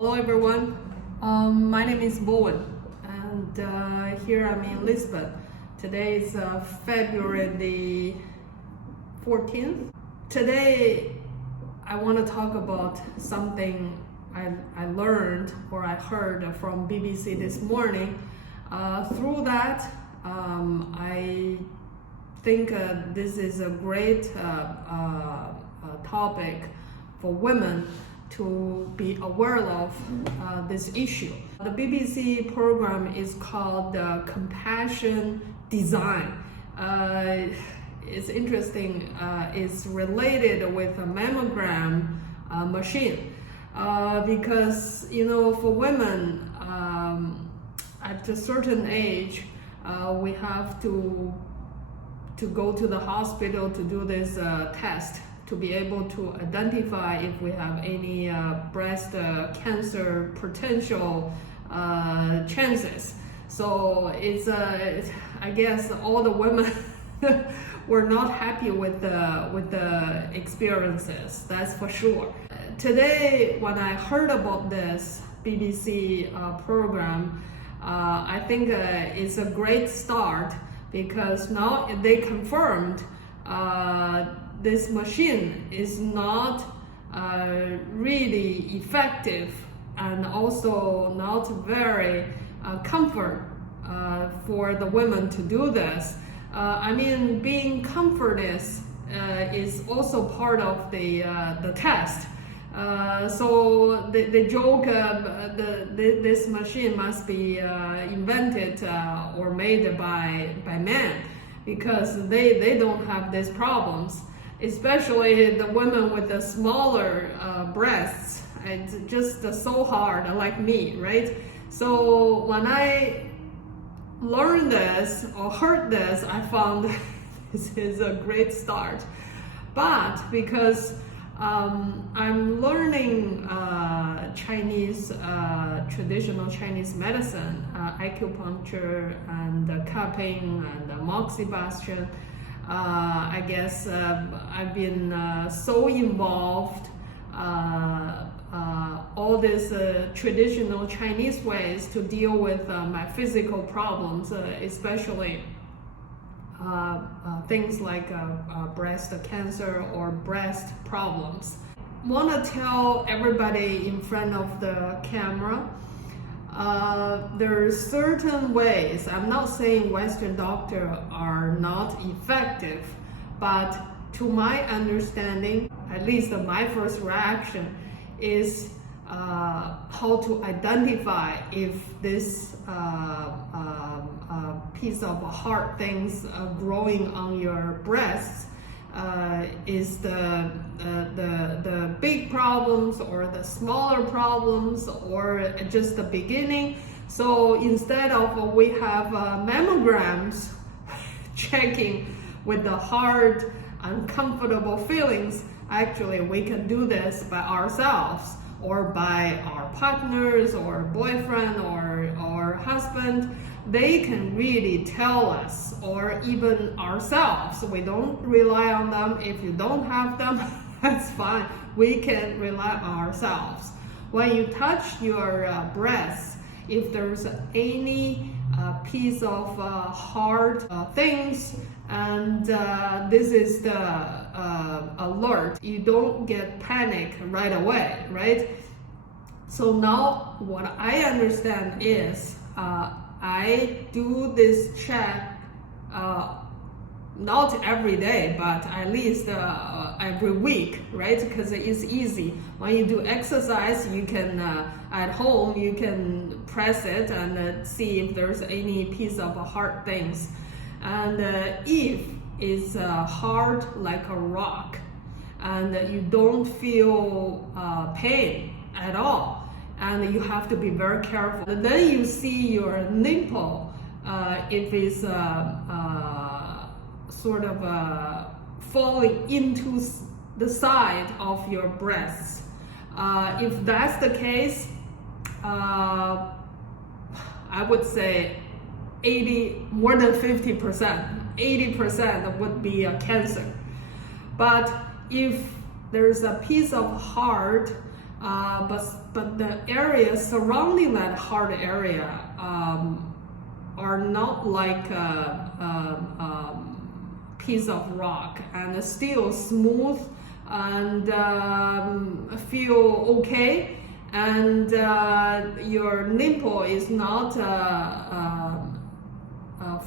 Hello everyone, my name is Bowen and here I'm in Lisbon. Today is February the 14th. Today I want to talk about something I learned or I heard from BBC this morning. Through that, I think this is a great topic for women to be aware of this issue. The BBC program is called Compassion Design. It's interesting, it's related with a mammogram machine because, for women at a certain age, we have to go to the hospital to do this test to be able to identify if we have any breast cancer potential chances. So it's I guess all the women were not happy with the experiences, that's for sure. Today, when I heard about this BBC program, I think it's a great start because now they confirmed this machine is not really effective and also not very comfort for the women to do this. Being comforted is also part of the test. So they joke this machine must be invented or made by men because they don't have these problems. Especially the women with the smaller breasts, it's just so hard, like me, right? So when I learned this or heard this, I found this is a great start. But because I'm learning Chinese, traditional Chinese medicine, acupuncture and cupping and moxibustion, I guess I've been so involved all these traditional Chinese ways to deal with my physical problems, especially things like breast cancer or breast problems. Want to tell everybody in front of the camera, there are certain ways. I'm not saying Western doctors are not effective, but to my understanding, at least my first reaction is how to identify if this piece of hard things growing on your breasts is the big problems or the smaller problems or just the beginning. So instead of we have mammograms checking with the hard, uncomfortable feelings, actually we can do this by ourselves or by our partners or boyfriend or husband. They can really tell us, or even ourselves. We don't rely on them. If you don't have them, that's fine. We can rely on ourselves. When you touch your breasts, if there's any piece of hard things, and this is the alert, you don't get panic right away, right? So now what I understand is I do this check not every day, but at least every week, right? Because it's easy. When you do exercise, you can at home you can press it and see if there's any piece of hard things. And if it's hard like a rock, and you don't feel pain at all, and you have to be very careful. And then you see your nipple, if it's sort of falling into the side of your breasts. If that's the case, I would say more than 50%, 80% would be a cancer. But if there's a piece of heart but the areas surrounding that heart area are not like a piece of rock, and still smooth and feel okay, and your nipple is not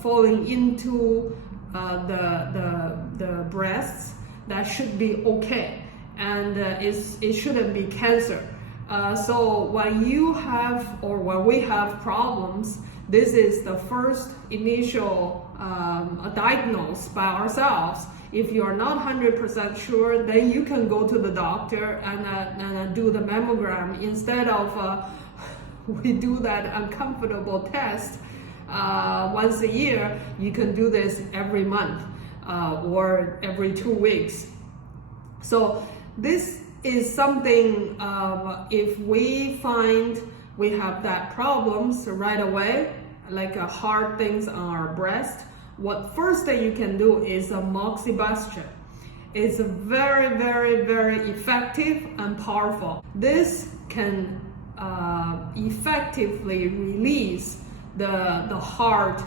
falling into the breasts. That should be okay, and it shouldn't be cancer. So when you have, or when we have problems, this is the first initial diagnosis by ourselves. If you're not 100% sure, then you can go to the doctor and do the mammogram instead of we do that uncomfortable test once a year. You can do this every month or every 2 weeks. So this is something, if we find we have that problems right away, like hard things on our breast, what first thing you can do is a moxibustion. It's very, very, very effective and powerful. This can effectively release the heart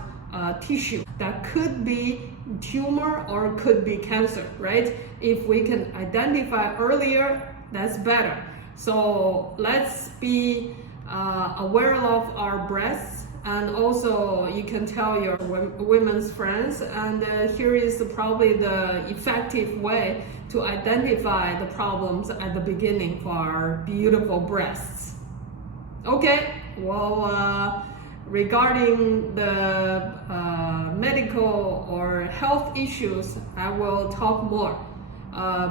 tissue that could be tumor or could be cancer, right? If we can identify earlier, that's better. So let's be aware of our breasts, and also you can tell your women's friends, and here is probably the effective way to identify the problems at the beginning for our beautiful breasts. Okay, well, regarding the medical or health issues, I will talk more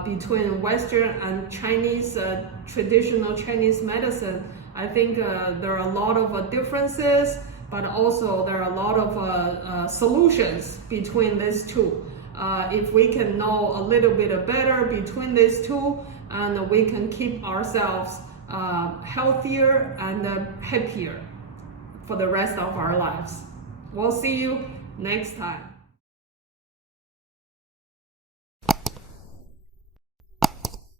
between Western and Chinese, traditional Chinese medicine. I think there are a lot of differences, but also there are a lot of solutions between these two. If we can know a little bit better between these two, and we can keep ourselves healthier and happier for the rest of our lives. We'll see you next time.